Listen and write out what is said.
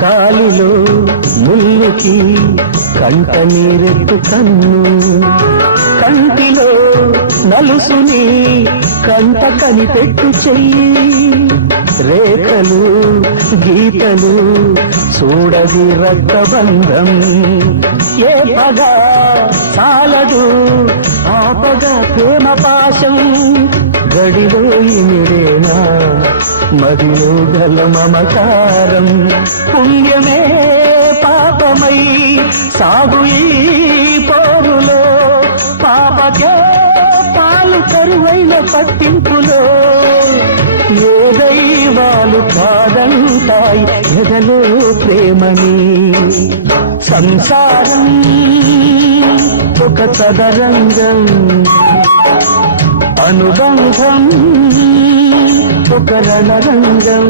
కాలిలో ముల్లుకి కంట నీరెత్తు కన్ను, కంటిలో నలుసుని కంట కనిపెట్టు చెయ్యి, రేఖలు గీతలు చూడది రక్తబంధం, ఏ పగ సాలదు ఆపగా ప్రేమ పాశం, గడిలో ఇమిడేనా మదిలో గల మమకారం, పుణ్యమే పాపమై సాగు ఈ పోరులో, పాపకే పాలు కరువైన పట్టింపులో, ఏ దైవాలు కాదంటాయి ఎదలో ప్రేమని, సంసారం ఒక చదరంగం, అనుబంధం ఒక రణరంగం.